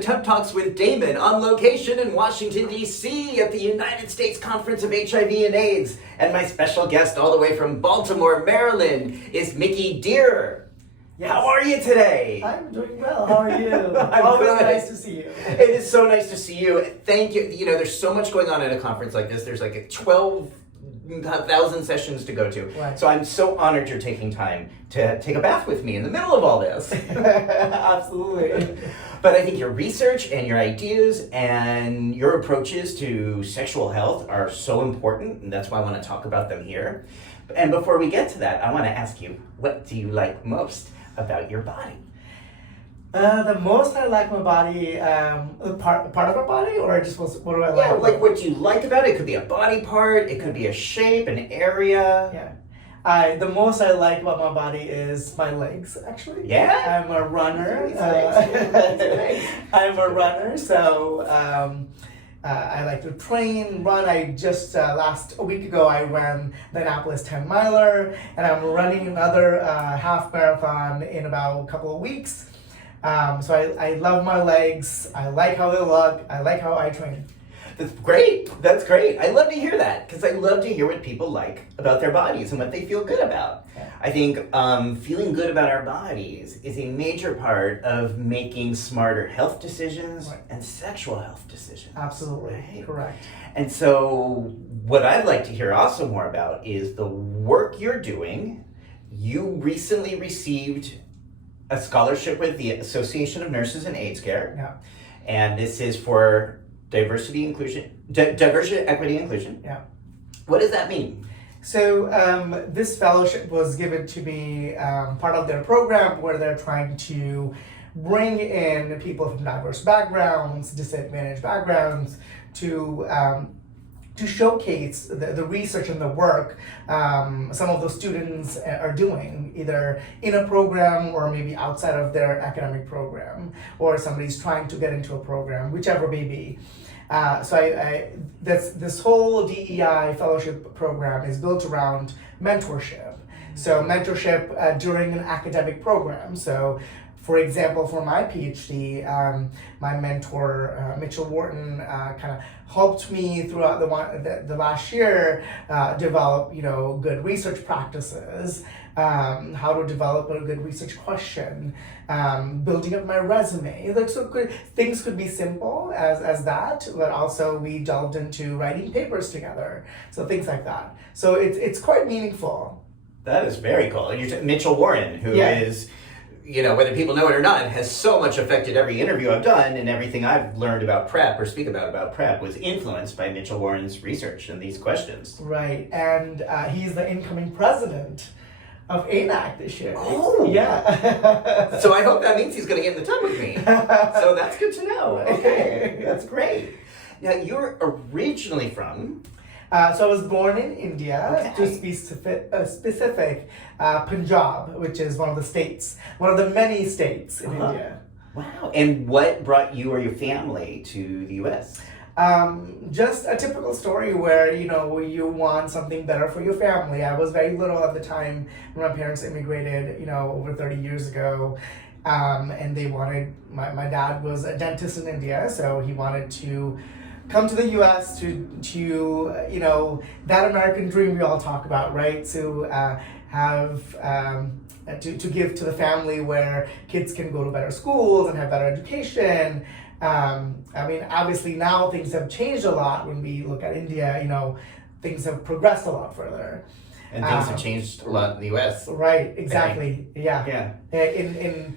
to TEP Talks with Damon on location in Washington, D.C. at the United States Conference of HIV and AIDS. And my special guest all the way from Baltimore, Maryland is Dhir. Yes. How are you today? I'm doing well. How are you? I'm Always good. nice to see you. It is so nice to see you. Thank you. You know, there's so much going on at a conference like this. There's like 12,000 sessions to go to. Right. So I'm so honored you're taking time to take a bath with me in the middle of all this. Absolutely. But I think your research and your ideas and your approaches to sexual health are so important, and that's why I want to talk about them here. And before we get to that, I want to ask you, what do you like most about your body? The most I like my body, part of my body, or just what do I like? Yeah, like what you like about it. It could be a body part, it could be a shape, an area. Yeah. The most I like about my body is my legs, actually. Yeah? I'm a runner. Nice. I'm a runner, so I like to train, run. I just, a week ago, I ran the Annapolis 10 miler, and I'm running another half marathon in about a couple of weeks. So I love my legs. I like how they look. I like how I train. That's great. That's great. I love to hear that because I love to hear what people like about their bodies and what they feel good about. Yeah. I think feeling good about our bodies is a major part of making smarter health decisions and sexual health decisions. Absolutely. Right? Correct. And so what I'd like to hear also more about is the work you're doing. You recently received a scholarship with the Association of Nurses in AIDS Care. Yeah. And this is for diversity, equity, inclusion. Yeah. What does that mean? So this fellowship was given to me part of their program where they're trying to bring in people from diverse backgrounds, disadvantaged backgrounds to showcase the research and the work some of those students are doing, either in a program or maybe outside of their academic program, or somebody's trying to get into a program, whichever may be. So this whole DEI fellowship program is built around mentorship. So mentorship during an academic program. So for example, for my PhD, my mentor, Mitchell Wharton, kind of helped me throughout the last year develop, good research practices, how to develop a good research question, building up my resume. Like, so things could be simple as that, but also we delved into writing papers together. So things like that. So it's quite meaningful. That is very cool. Mitchell Warren, who is, whether people know it or not, has so much affected every interview I've done, and everything I've learned about PrEP or speak about PrEP was influenced by Mitchell Warren's research and these questions. Right, and he's the incoming president of ANAC this year. Oh! Yeah. So I hope that means he's going to get in the tub with me. So that's good to know. Okay, that's great. Now, you're originally from... So I was born in India, to be specific, Punjab, which is one of the many states in India. Wow. And what brought you or your family to the U.S.? Just a typical story where, you want something better for your family. I was very little at the time when my parents immigrated, over 30 years ago. And they wanted, my dad was a dentist in India, so he wanted to come to the U.S. to that American dream we all talk about, right? To to give to the family where kids can go to better schools and have better education. Obviously now things have changed a lot when we look at India. Things have progressed a lot further. And things have changed a lot in the U.S. Right, exactly. Yeah. In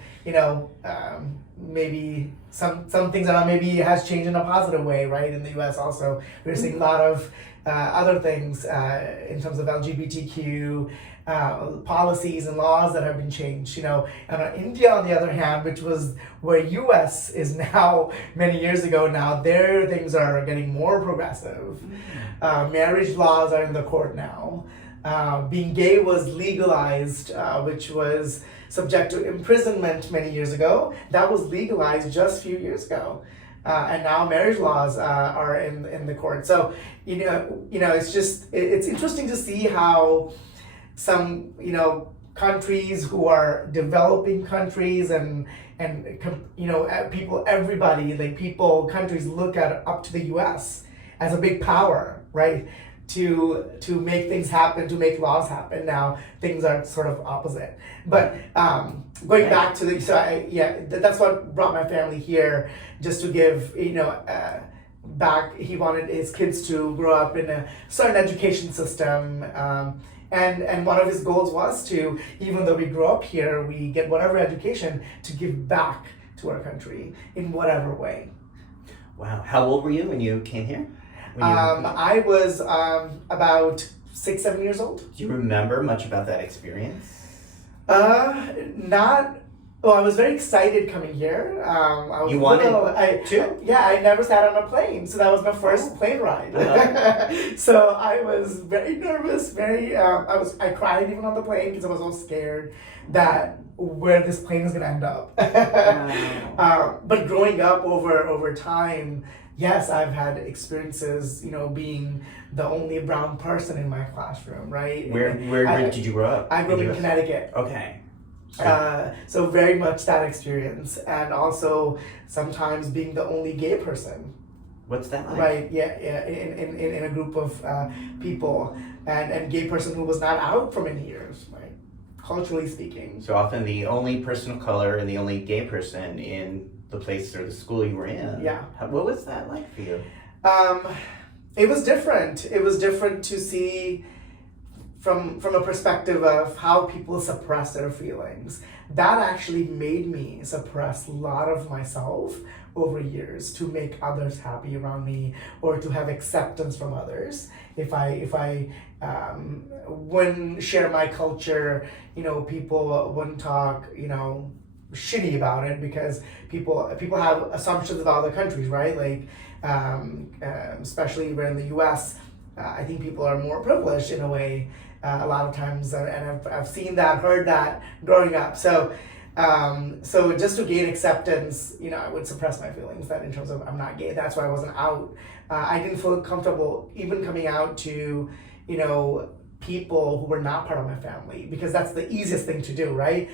maybe some things that maybe has changed in a positive way, right? In the U.S. also, we're seeing a lot of other things in terms of LGBTQ policies and laws that have been changed, And India, on the other hand, which was where U.S. is now many years ago now, their things are getting more progressive. Marriage laws are in the court now. Being gay was legalized, which was subject to imprisonment many years ago. That was legalized just a few years ago. And now marriage laws are in the court. So, it's interesting to see how some, countries who are developing countries and people, everybody, like people, countries look at up to the U.S. as a big power, right? To make things happen, to make laws happen. Now things are sort of opposite. But going back to that's what brought my family here, just to give back. He wanted his kids to grow up in a certain education system. And one of his goals was to, even though we grew up here, we get whatever education to give back to our country in whatever way. Wow. How old were you when you came here? I was about 6-7 years old. Do you remember much about that experience? Not. Oh, I was very excited coming here. I was You wanted to? Yeah, I never sat on a plane, so that was my first plane ride. So I was very nervous. I cried even on the plane because I was so scared that where this plane is gonna end up. Wow. But growing up over time, yes, I've had experiences, being the only brown person in my classroom, right? Where did you grow up? I grew up in US? Connecticut. Okay. So very much that experience, and also sometimes being the only gay person. What's that like? Right, in a group of people, and gay person who was not out for many years, right? Culturally speaking. So often the only person of color and the only gay person in the place or the school you were in. Yeah. What was that like for you? It was different. It was different to see from a perspective of how people suppress their feelings. That actually made me suppress a lot of myself over years to make others happy around me, or to have acceptance from others. If I wouldn't share my culture, people wouldn't talk, shitty about it, because people have assumptions about other countries, right? Like, especially we're in the U.S., I think people are more privileged in a way. A lot of times, and I've seen that, heard that growing up. So just to gain acceptance, I would suppress my feelings. That in terms of I'm not gay, that's why I wasn't out. I didn't feel comfortable even coming out to, people who were not part of my family, because that's the easiest thing to do, right?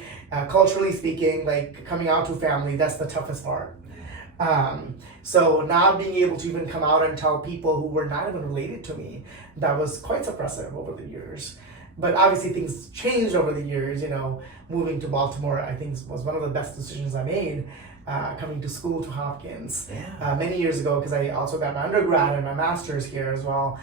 Culturally speaking, like coming out to family, that's the toughest part. So now being able to even come out and tell people who were not even related to me, that was quite suppressive over the years. But obviously things changed over the years, moving to Baltimore, I think was one of the best decisions I made, coming to school to Hopkins many years ago, because I also got my undergrad and my master's here as well.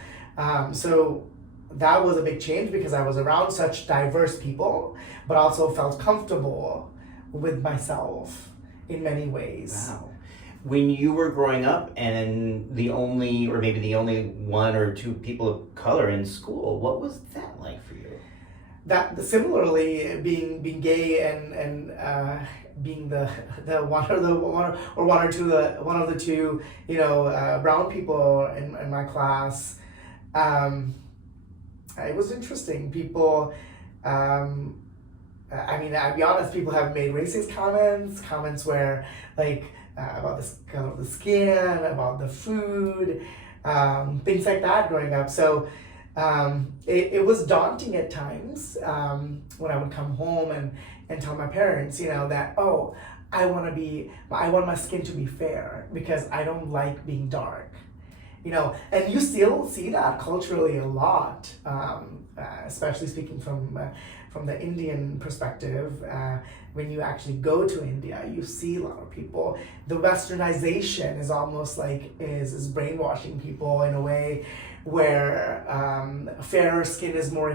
So that was a big change, because I was around such diverse people, but also felt comfortable with myself in many ways. Wow. When you were growing up and the only one or two people of color in school, what was that like for you? That similarly, being gay and being the one of the two brown people in my class, it was interesting. People, I'll be honest, people have made racist comments where like. About the color of the skin, about the food, things like that growing up. So it was daunting at times when I would come home and tell my parents, that, I want my skin to be fair because I don't like being dark. And you still see that culturally a lot, especially speaking from the Indian perspective. When you actually go to India, you see a lot of people. The westernization is almost like is brainwashing people in a way where fairer skin is more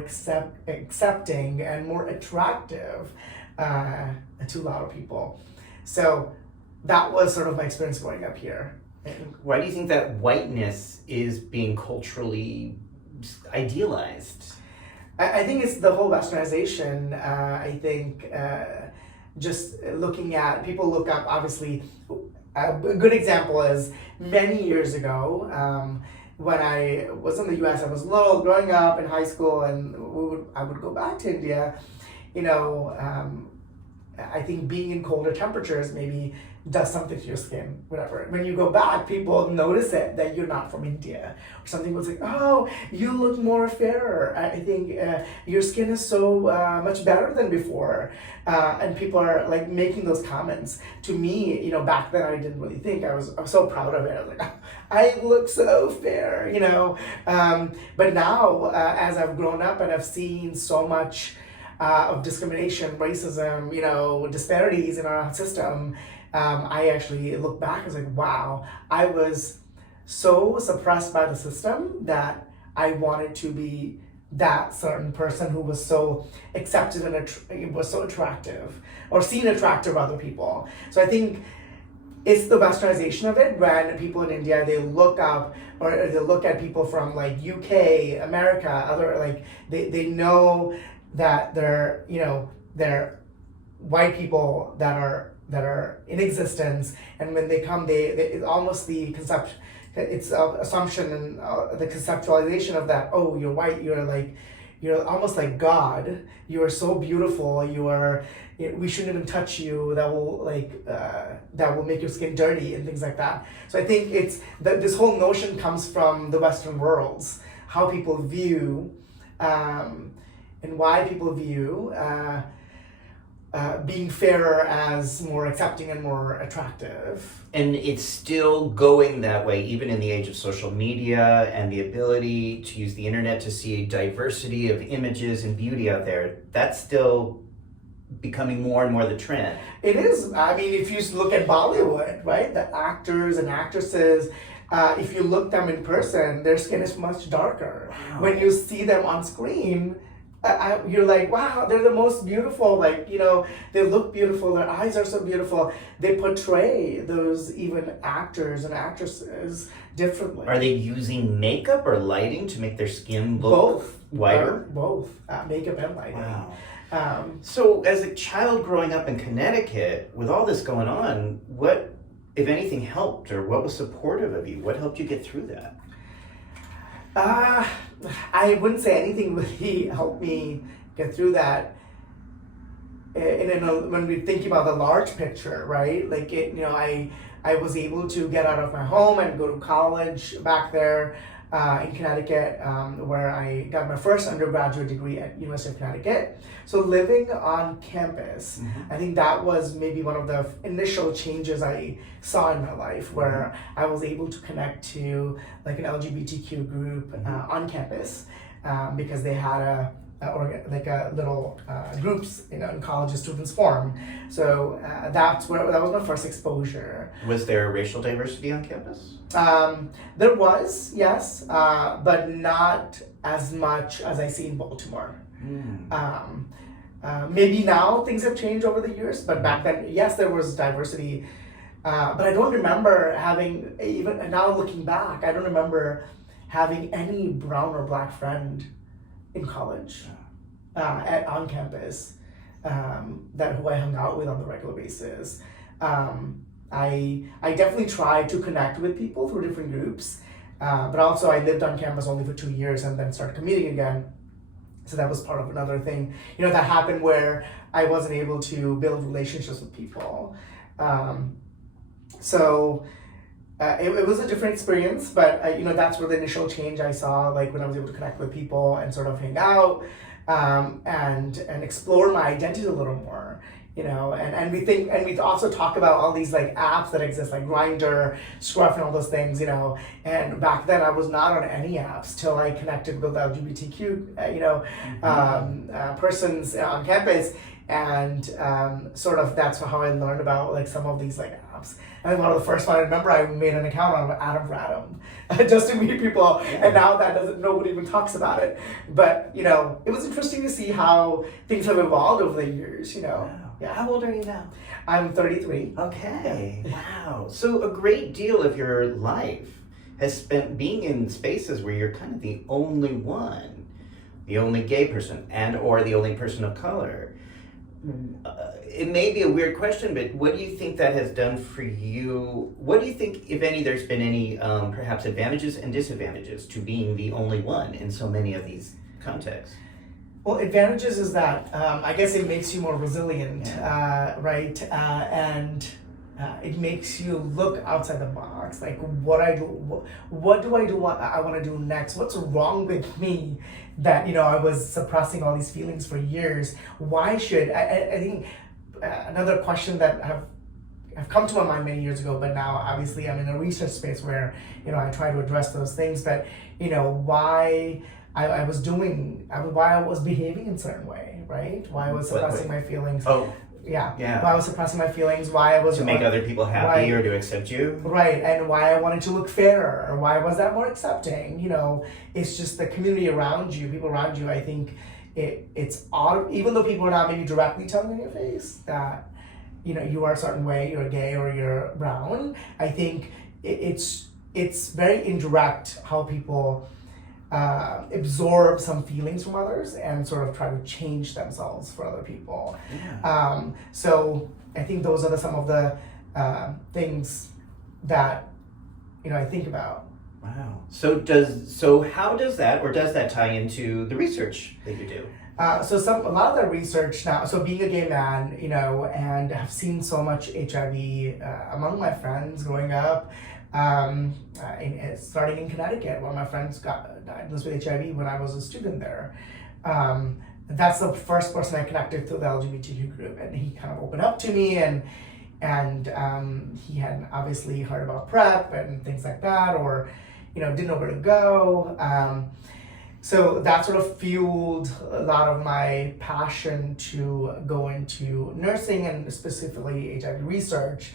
accepting and more attractive to a lot of people. So that was sort of my experience growing up here. Why do you think that whiteness is being culturally idealized? I think it's the whole westernization. I think just looking at, people look up, obviously, a good example is many years ago, when I was in the US, I was little, growing up in high school, and I would go back to India, I think being in colder temperatures maybe does something to your skin, whatever. When you go back, people notice it that you're not from India. Or something was like, oh, you look more fairer. I think your skin is so much better than before. And people are like making those comments. To me, you know, back then I didn't really think. I was so proud of it. I was like, I look so fair, you know. But now, as I've grown up and I've seen so much of discrimination, racism, you know, disparities in our system, I actually look back and was like, wow, I was so suppressed by the system that I wanted to be that certain person who was so accepted and was so attractive or seen attractive by other people. So I think it's the westernization of it when people in India, they look up or they look at people from like UK, America, other like they know that they're, you know, they're white people that are in existence, and when they come, they it's almost the concept, it's assumption and the conceptualization of that. Oh, you're white. You're almost like God. You are so beautiful. We shouldn't even touch you. That will make your skin dirty and things like that. So I think it's that this whole notion comes from the Western worlds, how people view, and why people view. Being fairer as more accepting and more attractive. And it's still going that way, even in the age of social media and the ability to use the internet to see a diversity of images and beauty out there. That's still becoming more and more the trend. It is. I mean, if you look at Bollywood, right? The actors and actresses, if you look them in person, their skin is much darker. Wow. When you see them on screen, you're like, wow, they're the most beautiful, like, you know, they look beautiful, their eyes are so beautiful. They portray those even actors and actresses differently. Are they using makeup or lighting to make their skin look Both. whiter? Both. Makeup and lighting. Wow. So as a child growing up in Connecticut, with all this going on, what, if anything, helped, or what was supportive of you? What helped you get through that? I wouldn't say anything really helped me get through that. When we think about the large picture, right? Like I was able to get out of my home and go to college back there in Connecticut, where I got my first undergraduate degree at University of Connecticut. So living on campus, I think that was maybe one of the initial changes I saw in my life, where I was able to connect to like an LGBTQ group on campus because they had a little groups, you know, in colleges, students form. So that was my first exposure. Was there racial diversity on campus? There was, yes, but not as much as I see in Baltimore. Maybe now things have changed over the years, but back then, yes, there was diversity. But I don't remember having, even now looking back, I don't remember having any brown or black friend in college, on campus, who I hung out with on the regular basis. I definitely tried to connect with people through different groups, but also I lived on campus only for 2 years and then started commuting again. So that was part of another thing, you know, that happened where I wasn't able to build relationships with people. It was a different experience, but you know, that's where the initial change I saw, like when I was able to connect with people and sort of hang out and explore my identity a little more, you know, and we also talk about all these like apps that exist, like Grindr, Scruff, and all those things, you know. And back then I was not on any apps till I connected with LGBTQ, persons on campus, and sort of that's how I learned about like some of these like apps. And one of the first one I remember, I made an account on Adam for Adam, just to meet people. And now nobody even talks about it. But you know, it was interesting to see how things have evolved over the years. You know. Wow. Yeah. How old are you now? I'm 33. Okay. Wow. So a great deal of your life has spent being in spaces where you're kind of the only one, the only gay person, and or the only person of color. It may be a weird question, but what do you think that has done for you? What do you think, if any, there's been any perhaps advantages and disadvantages to being the only one in so many of these contexts? Well, advantages is that I guess it makes you more resilient, right? And it makes you look outside the box. Like what do I do? What I want to do next? What's wrong with me that I was suppressing all these feelings for years? Why should I think another question that have come to my mind many years ago, but now obviously I'm in a research space where I try to address those things. But why I was why I was behaving in a certain way, right? Why I was suppressing my feelings. Oh, yeah. Why I was suppressing my feelings. Why I was to make other people happy or to accept you. Right, and why I wanted to look fairer, or why was that more accepting? It's just the community around you, people around you. I think it's odd, even though people are not maybe directly telling in your face that you are a certain way, you're gay or you're brown. I think it's very indirect how people absorb some feelings from others and sort of try to change themselves for other people. Yeah. So I think those are some of the things that I think about. Wow. So how does that tie into the research that you do? So a lot of the research now, so being a gay man, and I've seen so much HIV among my friends growing up, starting in Connecticut. One of my friends got diagnosed with HIV when I was a student there. That's the first person I connected to the LGBTQ group, and he kind of opened up to me, and he had obviously heard about PrEP and things like that, or didn't know where to go. So that sort of fueled a lot of my passion to go into nursing and specifically HIV research.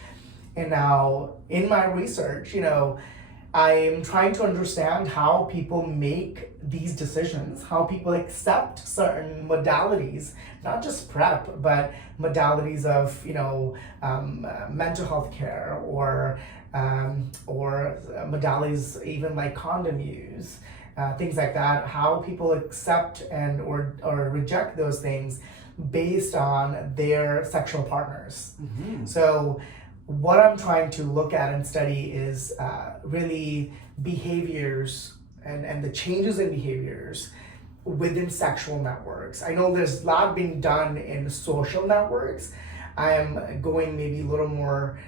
And now in my research, I'm trying to understand how people make these decisions, how people accept certain modalities, not just PrEP, but modalities of, mental health care or modalities even like condom use. Things like that, how people accept and or reject those things based on their sexual partners. Mm-hmm. So what I'm trying to look at and study is really behaviors and the changes in behaviors within sexual networks. I know there's a lot being done in social networks. I am going maybe a little more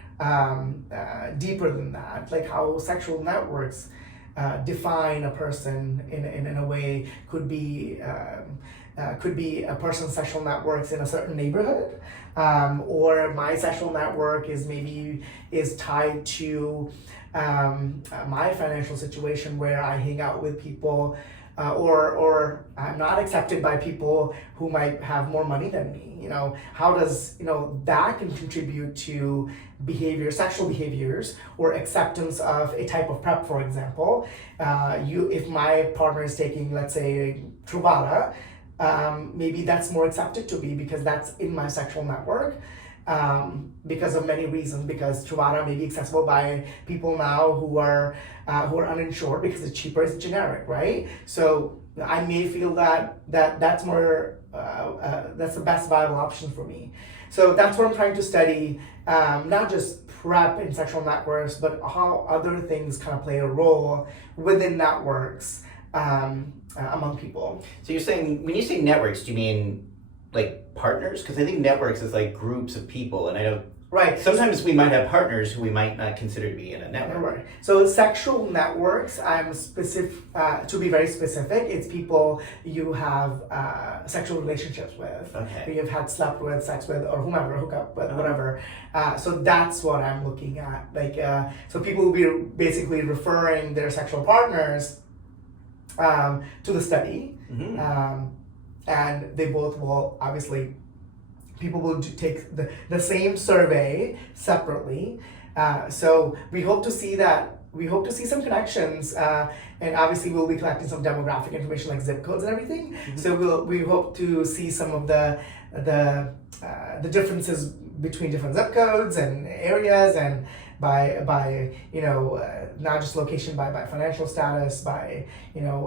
deeper than that, like how sexual networks define a person in a way. Could be a person's sexual networks in a certain neighborhood, or my sexual network is tied to my financial situation where I hang out with people, or I'm not accepted by people who might have more money than me. How does that can contribute to sexual behaviors, or acceptance of a type of PrEP, for example. If my partner is taking, let's say, Truvada, maybe that's more accepted to me because that's in my sexual network, because of many reasons. Because Truvada may be accessible by people now who are uninsured because it's cheaper, it's generic, right? So I may feel that's more that's the best viable option for me. So that's what I'm trying to study, not just PrEP in sexual networks, but how other things kind of play a role within networks among people. So you're saying, when you say networks, do you mean like partners? Because I think networks is like groups of people, and I know sometimes we might have partners who we might not consider to be in a network. Right. So sexual networks, I'm specific. To be very specific, it's people you have sexual relationships with, Okay. you've had slept with, sex with, or whomever, hook up with, whatever. So that's what I'm looking at. Like, so people will be basically referring their sexual partners to the study, Mm-hmm. and they both will obviously. People will take the same survey separately. So we hope to see that. We hope to see some connections, and obviously we'll be collecting some demographic information like zip codes and everything. Mm-hmm. So we hope to see some of the differences between different zip codes and areas, and by not just location, by financial status, by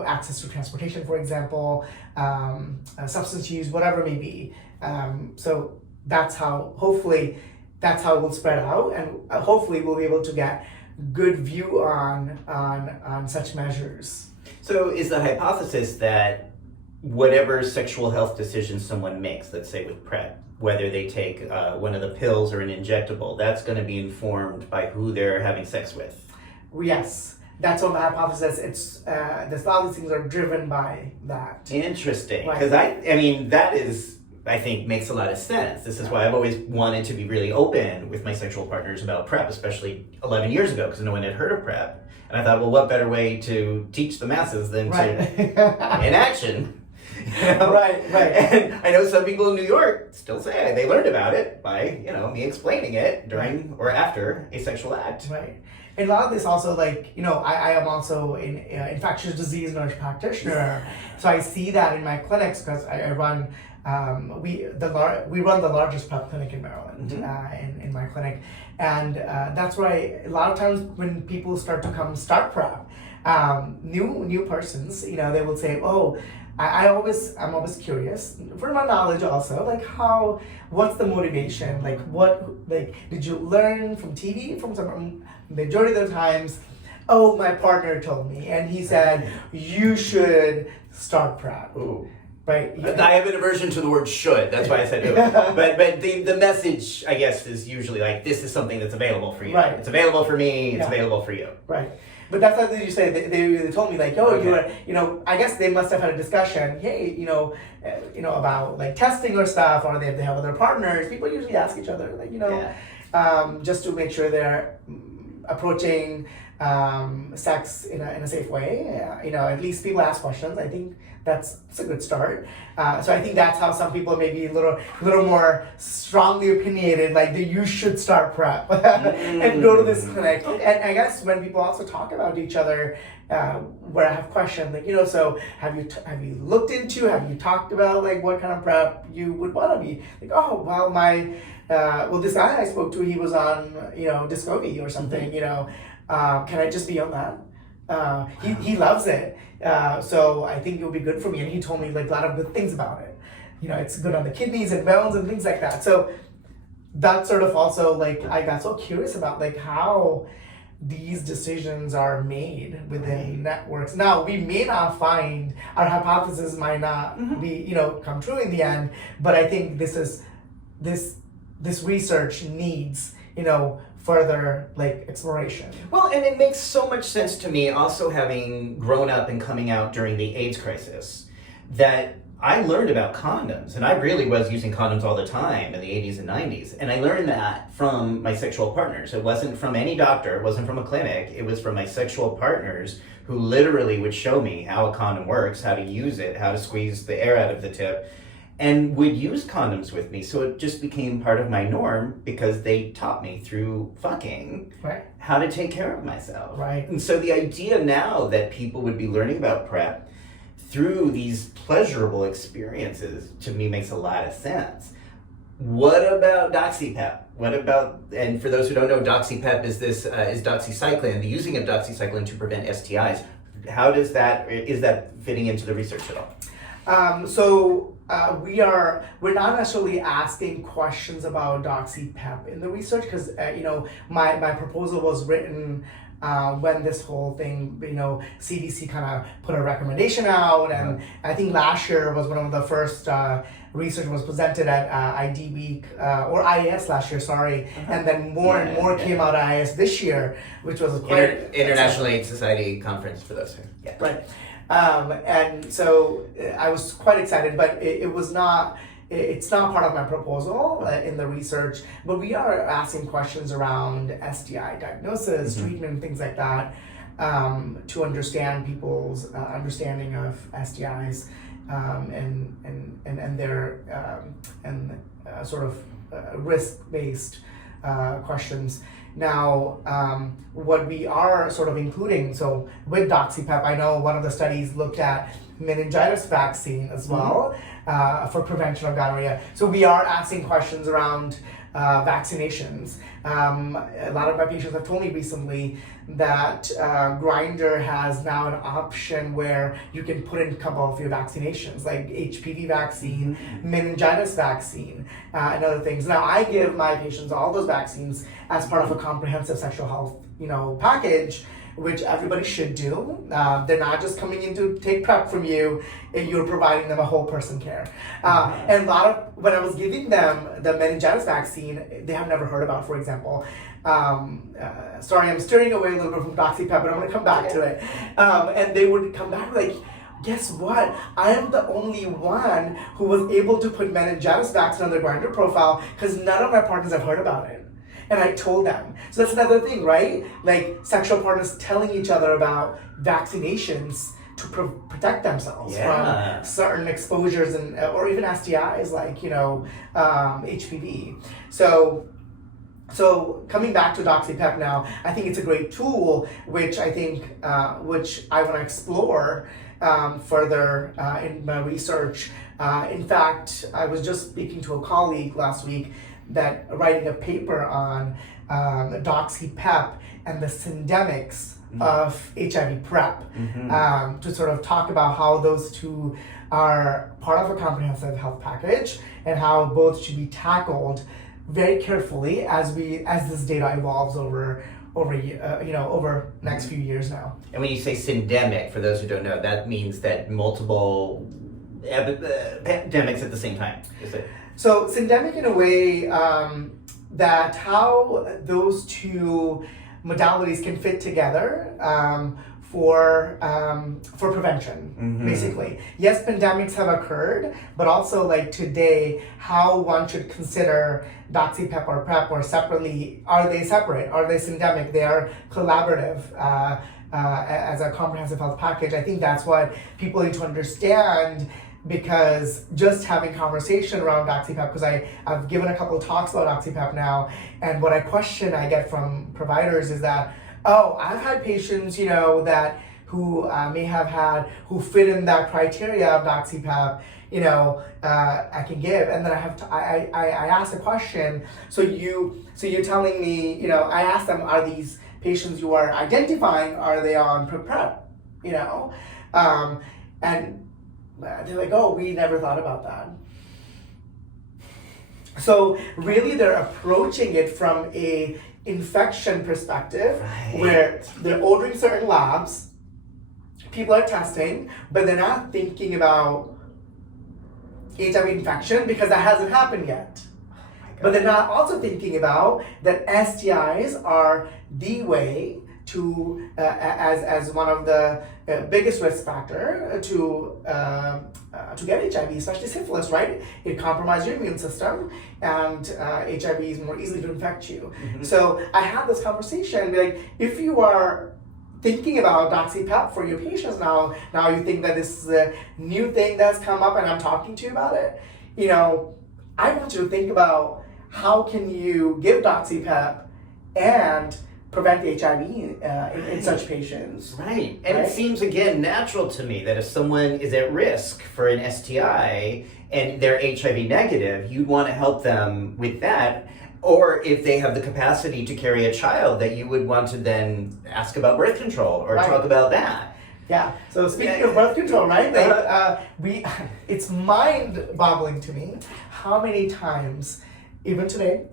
access to transportation, for example, substance use, whatever it may be. So that's how hopefully that's how it will spread out, and hopefully we'll be able to get good view on such measures. So is the hypothesis that whatever sexual health decision someone makes, let's say with PrEP, whether they take one of the pills or an injectable, that's going to be informed by who they're having sex with. Yes, that's what my hypothesis. It's a lot of these things are driven by that. Interesting, Right. because I mean that is, I think, makes a lot of sense. This is why I've always wanted to be really open with my sexual partners about PrEP, especially 11 years ago, because no one had heard of PrEP. And I thought, well, what better way to teach the masses than to in action? You know? Right. And I know some people in New York still say they learned about it by, me explaining it during or after a sexual act. Right. And a lot of this also, I am also an infectious disease nurse practitioner, so I see that in my clinics because I run. We run the largest PrEP clinic in Maryland, in my clinic, and that's why a lot of times when people start PrEP, new persons, they will say, "Oh, I'm always curious for my knowledge also, what's the motivation? Did you learn from TV from some?" Majority of the times, "Oh, my partner told me, and he said you should start PrEP." Ooh. Right. Yeah. I have an aversion to the word "should." That's why I said "ooh." But the message, I guess, is usually like, this is something that's available for you. Right. It's available for me. It's available for you. Right. But that's what you say. They told me you were, I guess they must have had a discussion. Hey, about testing or stuff, or they have other partners. People usually ask each other, just to make sure they're approaching sex in a safe way. At least people ask questions. I think that's a good start. So I think that's how some people may be a little more strongly opinionated, you should start PrEP and go to this clinic. Okay. And I guess when people also talk about each other, where I have questions, so have you looked into, have you talked about what kind of PrEP you would want to be? Oh, well, this guy I spoke to, he was on, Discovery or something, can I just be on that? He loves it. So I think it would be good for me. And he told me a lot of good things about it. It's good on the kidneys and bones and things like that. So that's sort of also I got so curious about how these decisions are made within networks. Now, we may not find, our hypothesis might not be, come true in the end, but I think this research needs, further exploration. Well, and it makes so much sense to me, also having grown up and coming out during the AIDS crisis, that I learned about condoms, and I really was using condoms all the time in the 80s and 90s, and I learned that from my sexual partners. It wasn't from any doctor, it wasn't from a clinic, it was from my sexual partners who literally would show me how a condom works, how to use it, how to squeeze the air out of the tip, and would use condoms with me. So it just became part of my norm because they taught me through fucking how to take care of myself. Right. And so the idea now that people would be learning about PrEP through these pleasurable experiences, to me, makes a lot of sense. What about doxyPEP? What about, and for those who don't know, doxyPEP is doxycycline, the using of doxycycline to prevent STIs. How is that fitting into the research at all? We're not necessarily asking questions about doxyPEP in the research because my proposal was written when this whole thing, CDC kind of put a recommendation out, and I think last year was one of the first research was presented at ID Week or IAS last year, sorry, and then more and more came out at IAS this year, which was quite International AIDS Society conference for those who right. And so I was quite excited, but it's not part of my proposal in the research, but we are asking questions around STI diagnosis, treatment, things like that, to understand people's understanding of STIs and their sort of risk-based questions. Now, what we are sort of including, so with doxyPEP, I know one of the studies looked at meningitis vaccine as well for prevention of gonorrhea. So we are asking questions around vaccinations. A lot of my patients have told me recently that Grindr has now an option where you can put in a couple of your vaccinations, like HPV vaccine, meningitis vaccine, and other things. Now, I give my patients all those vaccines as part of a comprehensive sexual health, package, which everybody should do. They're not just coming in to take prep from you, you're providing them a whole person care. And a lot of, when I was giving them the meningitis vaccine, they have never heard about, for example. Sorry, I'm steering away a little bit from doxyPEP, but I'm going to come back to it. And they would come back like, guess what? I am the only one who was able to put meningitis vaccine on their Grindr profile because none of my partners have heard about it. And I told them. So that's another thing, right? Like sexual partners telling each other about vaccinations to protect themselves from certain exposures and or even STIs like, HPV. So coming back to doxyPEP now, I think it's a great tool, which I think, which I want to explore further in my research. In fact, I was just speaking to a colleague last week that writing a paper on doxyPEP and the syndemics of HIV PrEP to sort of talk about how those two are part of a comprehensive health package and how both should be tackled very carefully as this data evolves over next few years now. And when you say syndemic, for those who don't know, that means that multiple pandemics at the same time, is it? So syndemic in a way that how those two modalities can fit together for prevention, basically. Yes, pandemics have occurred, but also like today, how one should consider doxyPEP or PrEP or separately. Are they separate? Are they syndemic? They are collaborative as a comprehensive health package. I think that's what people need to understand, because just having conversation around doxyPEP, because I've given a couple of talks about doxyPEP now, and what I get from providers is that, oh, I've had patients, who may have had, who fit in that criteria of doxyPEP, I can give. And then I ask the question, so you're telling me, I ask them, are these patients you are identifying, are they on PrEP? And they're like, oh, we never thought about that. So really they're approaching it from a infection perspective, where they're ordering certain labs, people are testing, but they're not thinking about HIV infection because that hasn't happened yet. But they're not also thinking about that STIs are the way to as one of the biggest risk factor to get HIV, especially syphilis, right? It compromises your immune system, and HIV is more easily to infect you. So I had this conversation, like, if you are thinking about doxyPEP for your patients now you think that this is a new thing that's come up and I'm talking to you about it, I want you to think about how can you give doxyPEP and prevent HIV in such patients. Right. And it seems, again, natural to me that if someone is at risk for an STI and they're HIV negative, you'd want to help them with that. Or if they have the capacity to carry a child, that you would want to then ask about birth control or talk about that. Yeah. So speaking of birth control, right? It's mind-boggling to me how many times, even today.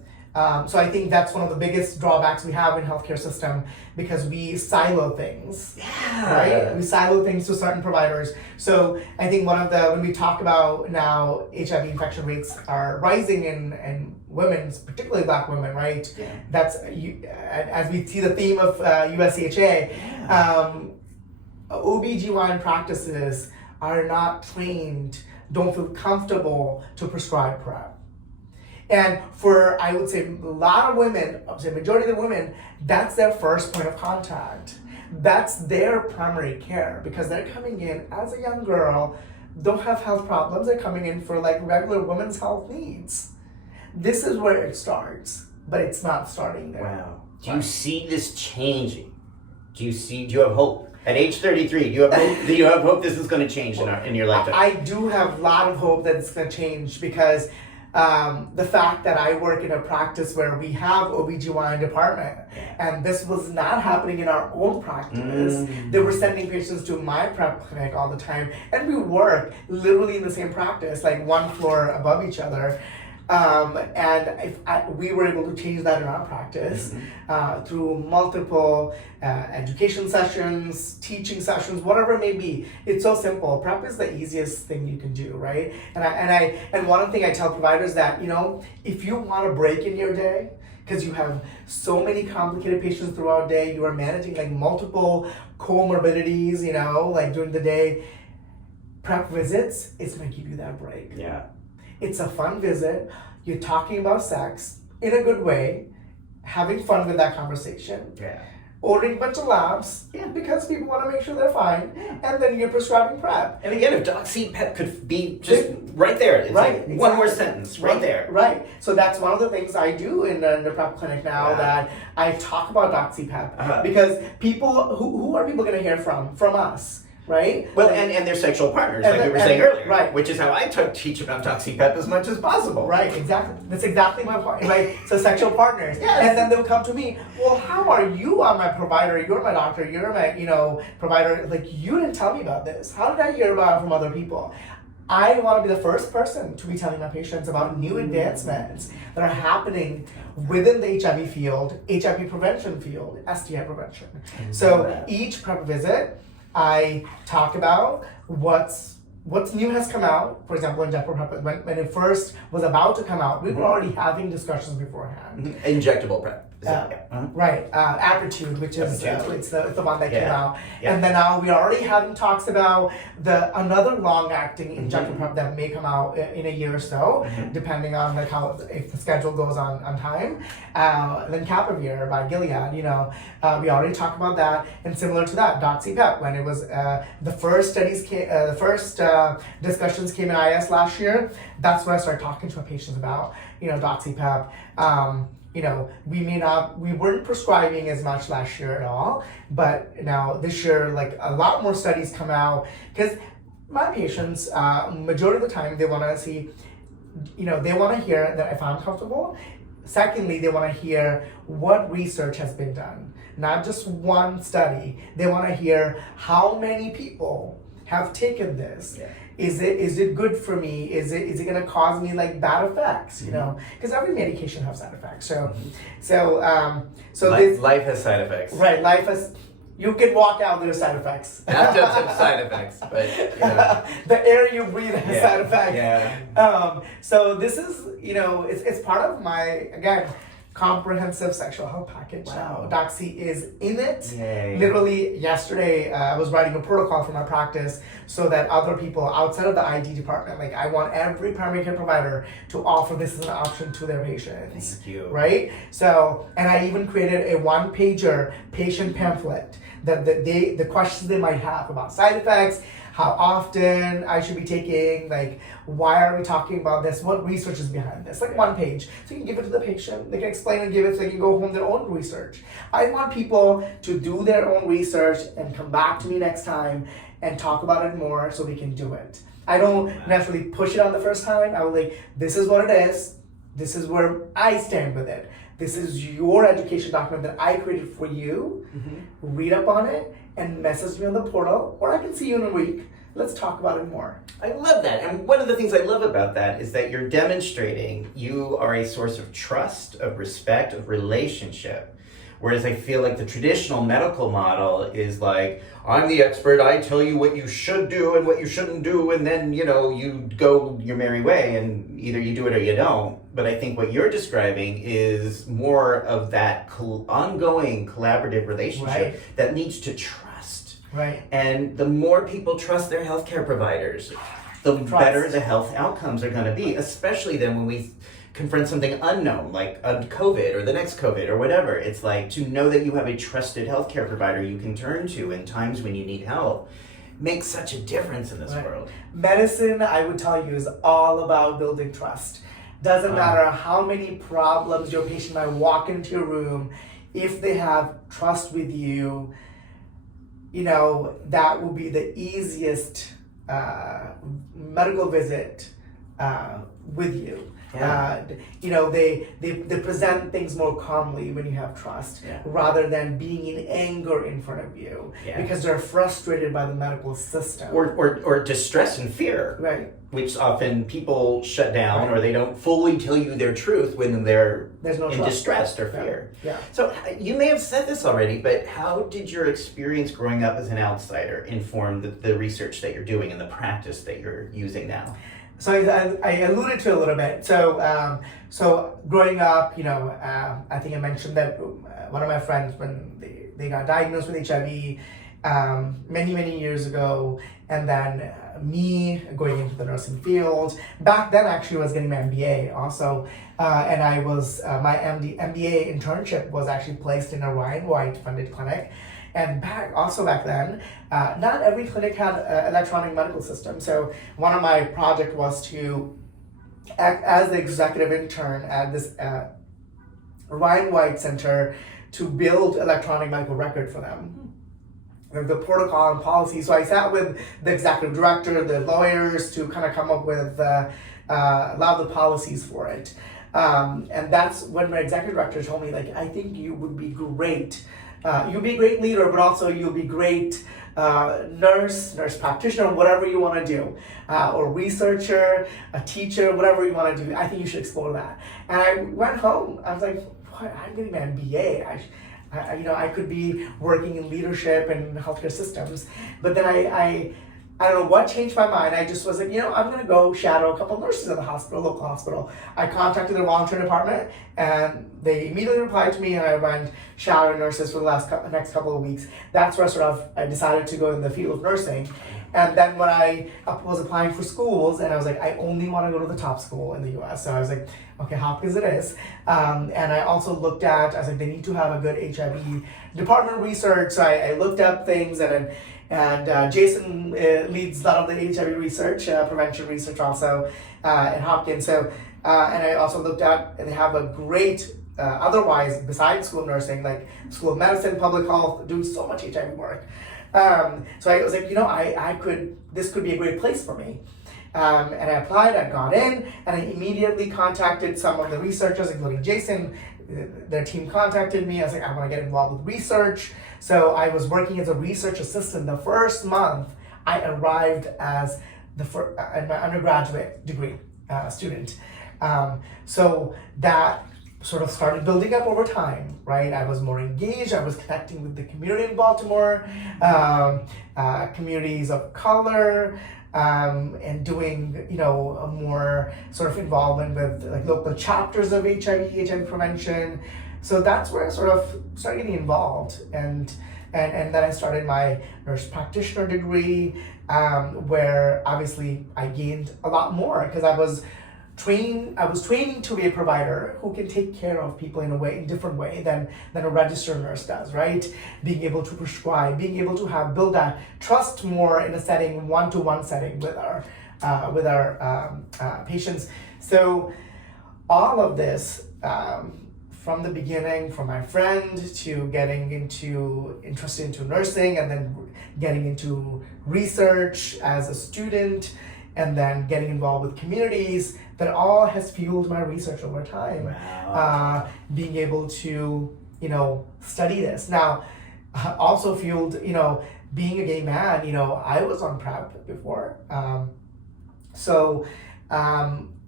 So I think that's one of the biggest drawbacks we have in healthcare system, because we silo things. Right? We silo things to certain providers. So I think when we talk about now HIV infection rates are rising in women, particularly Black women, right? Yeah. That's as we see the theme of USCHA, OBGYN practices are not trained, don't feel comfortable to prescribe PrEP. And for, I would say, a lot of women, I would say majority of the women, that's their first point of contact. That's their primary care, because they're coming in as a young girl, don't have health problems, they're coming in for like regular women's health needs. This is where it starts, but it's not starting there. Wow. Do you see this changing? Do you have hope? At age 33, do you have hope this is going to change in your lifetime? I do have a lot of hope that it's going to change, because the fact that I work in a practice where we have OBGYN department, and this was not happening in our own practice. They were sending patients to my PrEP clinic all the time, and we work literally in the same practice, like one floor above each other. We were able to change that in our practice through multiple education sessions, teaching sessions, whatever it may be. It's so simple. Prep is the easiest thing you can do, right? And one thing I tell providers that, if you want a break in your day, because you have so many complicated patients throughout the day, you are managing like multiple comorbidities, like during the day, prep visits is going to give you that break. Yeah. It's a fun visit. You're talking about sex in a good way, having fun with that conversation. Yeah. Ordering a bunch of labs because people want to make sure they're fine, and then you're prescribing prep. And again, if doxyPEP could be just right there, it's right, like exactly. one more sentence right there. Right. So that's one of the things I do in the prep clinic now, that I talk about doxyPEP because people, who are people going to hear from? From us. Right? Well, and their sexual partners, like we were saying earlier. Right. Which is how I teach about doxyPEP as much as possible. Right, exactly. That's exactly my point, right? So sexual partners. Yes. And then they'll come to me, well, how are you on my provider? You're my doctor, you're my, provider. Like, you didn't tell me about this. How did I hear about it from other people? I want to be the first person to be telling my patients about new advancements that are happening within the HIV field, HIV prevention field, STI prevention. So each prep visit, I talk about what's new has come out. For example, in Prep, when it first was about to come out, we were already having discussions beforehand. Injectable prep. Right, Aptitude, which is it's the one that came out, Yeah. and then now we are already having talks about another long-acting injectable prep that may come out in a year or so, depending on like if the schedule goes on time. Then Capavir by Gilead, we already talked about that, and similar to that, doxyPEP when it was the first studies came, the first discussions came in IS last year. That's when I started talking to my patients about doxyPEP. We weren't prescribing as much last year at all, but now this year, like a lot more studies come out because my patients, majority of the time, they want to see, they want to hear that if I'm comfortable. Secondly, they want to hear what research has been done, not just one study. They want to hear how many people have taken this. Yeah. Is it good for me? Is it going to cause me like bad effects? Because every medication has side effects. So Life has side effects. Right, life has. You can walk out, there's side effects. Not just some side effects, but the air you breathe has side effects. Yeah. So this is it's part of my, again, comprehensive sexual health package. Wow. Doxy is in it. Yay. Literally yesterday, I was writing a protocol for my practice so that other people outside of the ID department, like I want every primary care provider to offer this as an option to their patients. Thank you. Right? So, and I even created a one-pager patient pamphlet that the questions they might have about side effects, how often I should be taking, like why are we talking about this, what research is behind this, like one page. So you can give it to the patient, they can explain and give it so they can go home their own research. I want people to do their own research and come back to me next time and talk about it more so we can do it. I don't necessarily push it on the first time. I was like, this is what it is, this is where I stand with it. This is your education document that I created for you. Read up on it and message me on the portal, or I can see you in a week. Let's talk about it more. I love that. And one of the things I love about that is that you're demonstrating you are a source of trust, of respect, of relationship. Whereas I feel like the traditional medical model is like, I'm the expert, I tell you what you should do and what you shouldn't do, and then, you go your merry way, and either you do it or you don't. But I think what you're describing is more of that ongoing collaborative relationship that needs to trust. Right. And the more people trust their healthcare providers, the better the health outcomes are going to be, especially then when we confront something unknown like a COVID or the next COVID or whatever. It's like to know that you have a trusted healthcare provider you can turn to in times when you need help makes such a difference in this world. Medicine, I would tell you, is all about building trust. Doesn't matter how many problems your patient might walk into your room, if they have trust with you, that will be the easiest medical visit with you. Yeah. They present things more calmly when you have trust, rather than being in anger in front of you, because they're frustrated by the medical system. Or distress and fear. Right. Which often people shut down, or they don't fully tell you their truth when they're in distress or fear. Yeah. So you may have said this already, but how did your experience growing up as an outsider inform the research that you're doing and the practice that you're using now? So I alluded to it a little bit. So growing up, I think I mentioned that one of my friends, when they got diagnosed with HIV many years ago, and then me going into the nursing field. Back then, actually, I was getting my MBA also, and I was my MBA internship was actually placed in a Ryan White funded clinic. And back then, not every clinic had an electronic medical system. So one of my project was to act as the executive intern at this Ryan White Center to build electronic medical record for them. The protocol and policy. So I sat with the executive director, the lawyers, to kind of come up with a lot of the policies for it. And that's when my executive director told me, like, I think you would be great. You'll be a great leader, but also you'll be great nurse practitioner, whatever you want to do, or researcher, a teacher, whatever you want to do. I think you should explore that. And I went home. I was like, what? I'm getting my MBA. I could be working in leadership and healthcare systems. But then I don't know what changed my mind. I just was like, I'm going to go shadow a couple of nurses at the hospital, local hospital. I contacted the volunteer department, and they immediately replied to me, and I went shadowing nurses for the next couple of weeks. That's where I decided to go in the field of nursing. And then when I was applying for schools, and I was like, I only want to go to the top school in the US. So I was like, okay, Hopkins it is. And I also looked at, I was like, they need to have a good HIV department research. So I looked up things, and Jason leads a lot of the HIV research, prevention research also at Hopkins. So, and I also looked at, and they have a great, otherwise, besides school of nursing, like school of medicine, public health, doing so much HIV work. So I was like, this could be a great place for me. And I applied, I got in, and I immediately contacted some of the researchers, including Jason. Their team contacted me. I was like, I want to get involved with research. So I was working as a research assistant. The first month, I arrived as my undergraduate degree student. So that sort of started building up over time, right? I was more engaged. I was connecting with the community in Baltimore, communities of color, and doing, a more sort of involvement with like local chapters of HIV prevention. So that's where I sort of started getting involved, and then I started my nurse practitioner degree, where obviously I gained a lot more because I was training to be a provider who can take care of people in different way than a registered nurse does, right? Being able to prescribe, being able to build that trust more in a setting, one-to-one setting with our patients. So all of this, from the beginning, from my friend to getting interested into nursing, and then getting into research as a student, and then getting involved with communities, that all has fueled my research over time. Wow. Being able to, study this. Now, also fueled, being a gay man, I was on PrEP before.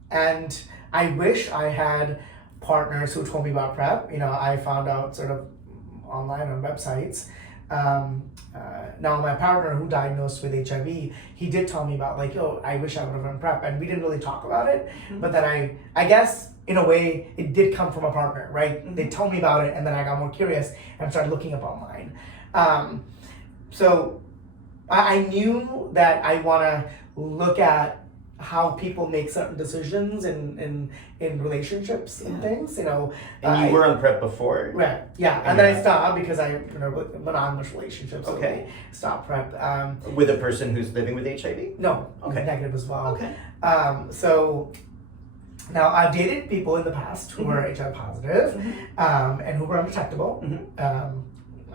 And I wish I had partners who told me about PrEP. I found out sort of online on websites. Now my partner who diagnosed with HIV, he did tell me about I wish I would have done PrEP, and we didn't really talk about it. Mm-hmm. But then I guess in a way it did come from a partner, right? Mm-hmm. They told me about it, and then I got more curious and started looking up online. So I knew that I want to look at how people make certain decisions in relationships and things, And you were on PrEP before? Right, yeah. And then I stopped because I monogamous relationships. Okay. So stop PrEP. With a person who's living with HIV? No. Okay. Negative as well. Okay. So now I've dated people in the past who were HIV positive, and who were undetectable.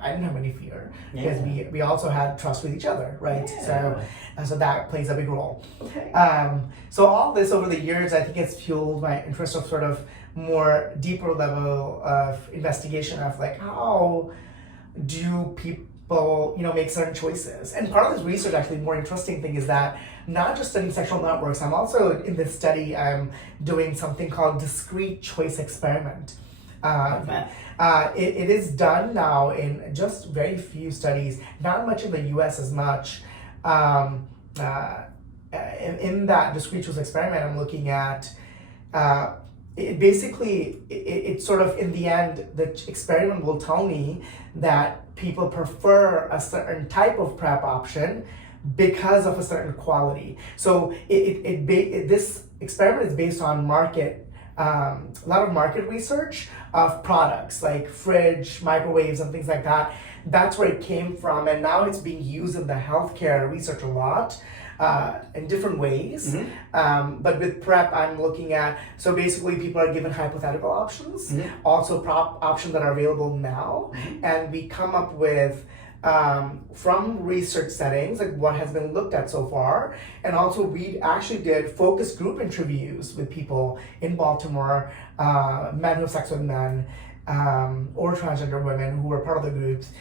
I didn't have any fear Yeah. because we also had trust with each other, right? Yeah. So that plays a big role. Okay. So all this over the years, I think it's fueled my interest of sort of more deeper level of investigation of like how do people make certain choices. And part of this research, actually, more interesting thing is that not just studying sexual networks, I'm also in this study, I'm doing something called discrete choice experiment. Okay. It is done now in just very few studies, not much in the US as much. In that discrete choice experiment, I'm looking at it sort of, in the end, the experiment will tell me that people prefer a certain type of PrEP option because of a certain quality. So this experiment is based on a lot of market research of products like fridge, microwaves, and things like that. That's where it came from, and now it's being used in the healthcare research a lot. In different ways. But with PrEP, I'm looking at, so basically people are given hypothetical options, also prop options that are available now, and we come up with from research settings, like what has been looked at so far, and also we actually did focus group interviews with people in Baltimore, men who have sex with men, or transgender women who were part of the groups.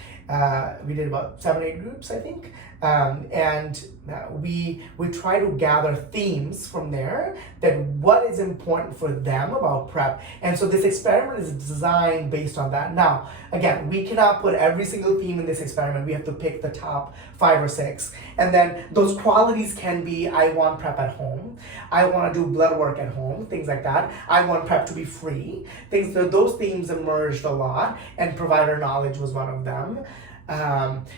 We did about 7-8 groups, I think, and we try to gather themes from there, that what is important for them about PrEP. And so this experiment is designed based on that. Now, again, we cannot put every single theme in this experiment. We have to pick the top 5 or 6. And then those qualities can be, I want PrEP at home, I want to do blood work at home, things like that. I want PrEP to be free. Those themes emerged a lot, and provider knowledge was one of them.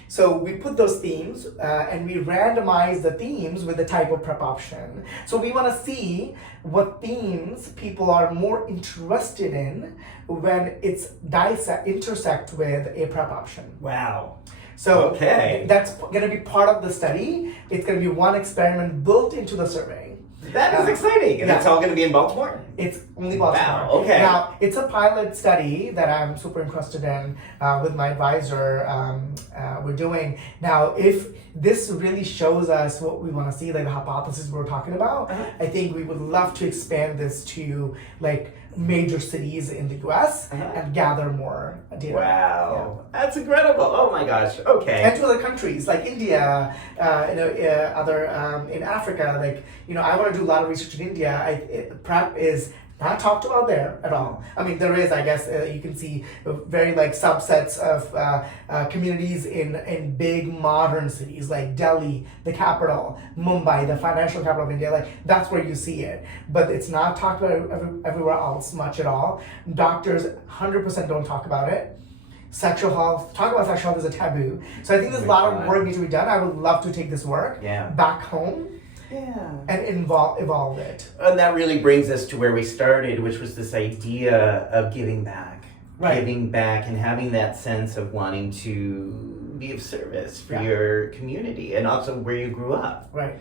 So we put those themes and we randomize the themes with the type of PrEP option. So we want to see what themes people are more interested in when it's intersect with a PrEP option. Wow. So okay. That's going to be part of the study. It's going to be one experiment built into the survey. That is exciting. And it's all going to be in Baltimore? It's only Baltimore. Wow, okay. Now, it's a pilot study that I'm super interested in with my advisor. We're doing. Now, if this really shows us what we want to see, like the hypothesis we're talking about, I think we would love to expand this to like major cities in the US and gather more data. Wow, that's incredible. Oh my gosh, okay. And to other countries like India, other in Africa, like, I want to do a lot of research in India. PrEP is not talked about there at all. I mean, there is, I guess, you can see very like subsets of communities in big modern cities like Delhi, the capital, Mumbai, the financial capital of India. Like, that's where you see it. But it's not talked about everywhere else much at all. Doctors 100% don't talk about it. Sexual health, talk about sexual health is a taboo. So I think there's a lot of work needs to be done. I would love to take this work back home. And evolve it. And that really brings us to where we started, which was this idea of giving back. Right. Giving back and having that sense of wanting to be of service for your community and also where you grew up. Right.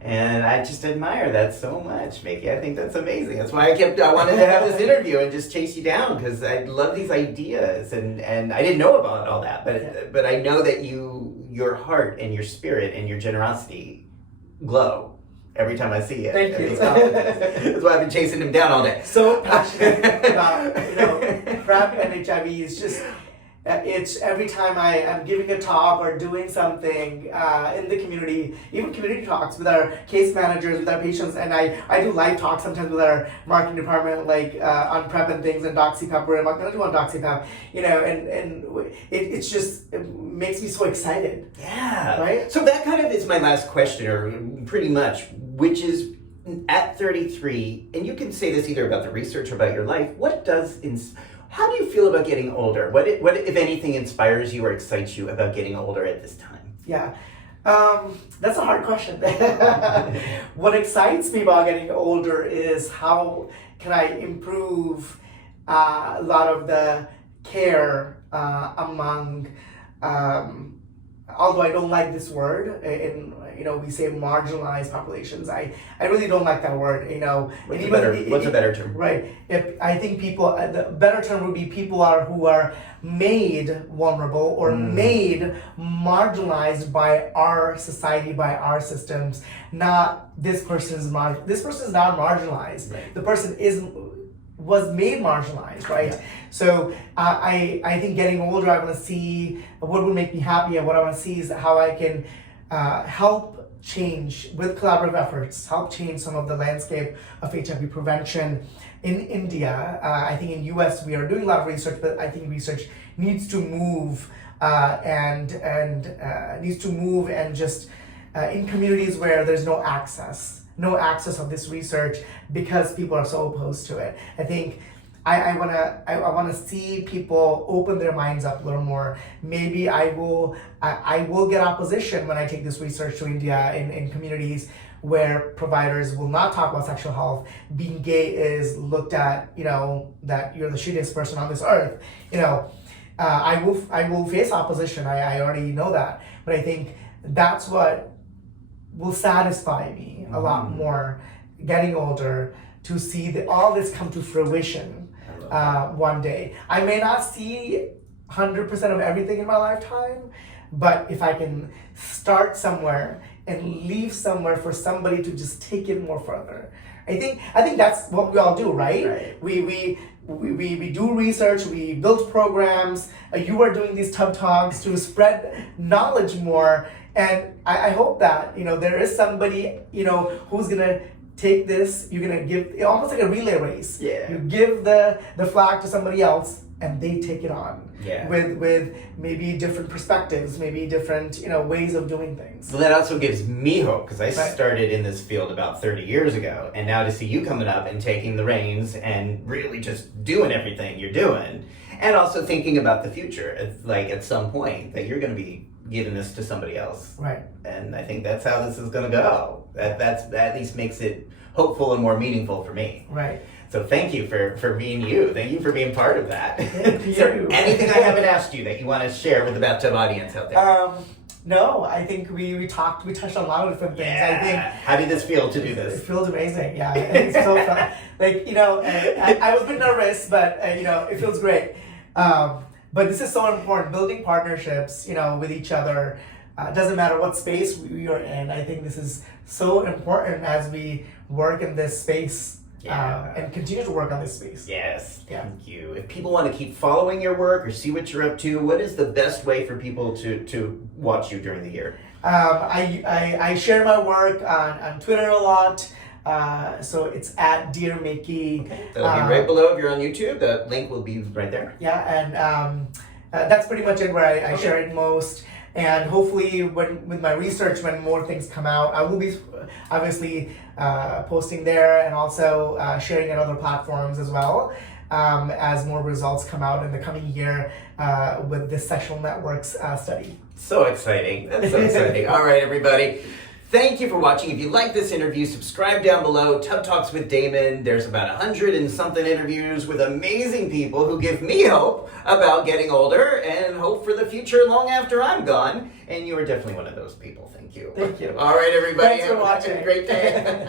And I just admire that so much, Mickey. I think that's amazing. That's why I wanted to have this interview and just chase you down, because I love these ideas and I didn't know about all that, but I know that your heart and your spirit and your generosity glow every time I see it. Thank you. That's why I've been chasing him down all day. So passionate about PrEP and HIV. It's just it's every time I am giving a talk or doing something in the community, even community talks with our case managers, with our patients, and I do live talks sometimes with our marketing department, like on PrEP and things, and doxyPEP, where I'm not going to do on doxyPEP, and it's just, it makes me so excited. Yeah. Right? So that kind of is my last question, or pretty much, which is, at 33, and you can say this either about the research or about your life, how do you feel about getting older? What if anything, inspires you or excites you about getting older at this time? Yeah, that's a hard question. What excites me about getting older is how can I improve a lot of the care among although I don't like this word, we say marginalized populations. I really don't like that word. What's a better term? Right. I think the better term would be people who are made vulnerable or made marginalized by our society, by our systems. Not this person is this person is not marginalized. Right. The person was made marginalized, right? Yeah. So I think getting older, I want to see what would make me happy, and what I want to see is how I can help change with collaborative efforts, help change some of the landscape of HIV prevention in India. I think in US we are doing a lot of research, but I think research needs to move and just in communities where there's no access of this research because people are so opposed to it. I think I wanna see people open their minds up a little more. Maybe I will get opposition when I take this research to India in communities where providers will not talk about sexual health. Being gay is looked at, that you're the shittiest person on this earth. I will face opposition. I already know that, but I think that's what will satisfy me a lot more getting older, to see all this come to fruition one day. I may not see 100% of everything in my lifetime, but if I can start somewhere and leave somewhere for somebody to just take it more further. I think that's what we all do, right? We do research, we build programs. You are doing these Tub Talks to spread knowledge more, and I hope that there is somebody who's gonna take this. You're gonna give almost like a relay race. Yeah. You give the flag to somebody else, and they take it on. Yeah. With maybe different perspectives, maybe different ways of doing things. So that also gives me hope, because I started in this field about 30 years ago, and now to see you coming up and taking the reins and really just doing everything you're doing, and also thinking about the future. It's like at some point that you're going to be giving this to somebody else. Right. And I think that's how this is going to go. That at least makes it hopeful and more meaningful for me. Right. So thank you for being you. Thank you for being part of that. Thank Is there you. anything I haven't asked you that you want to share with the Bathtub audience out there? No, I think we touched on a lot of different things. Yeah. I think. How did this feel to do It this? feels amazing. Yeah, it's so fun. I was a bit nervous, but it feels great. But this is so important. Building partnerships, with each other. Doesn't matter what space we are in. I think this is so important as we work in this space. Yeah. And continue to work on this space. Yes, Yeah. thank you. If people want to keep following your work or see what you're up to, what is the best way for people to watch you during the year? I share my work on Twitter a lot. So it's at Dhir Makey. Okay. That'll be right below if you're on YouTube. The link will be right there. Yeah, and that's pretty much it where I share it most. And hopefully, with my research, when more things come out, I will be obviously posting there and also sharing on other platforms as well as more results come out in the coming year with this sexual networks study. So exciting. That's so exciting. All right, everybody. Thank you for watching. If you like this interview, subscribe down below. Tub Talks with Damon. There's about 100 and something interviews with amazing people who give me hope about getting older and hope for the future long after I'm gone. And you are definitely one of those people. Thank you. Thank you. All right, everybody. Thanks for watching. Have a great day.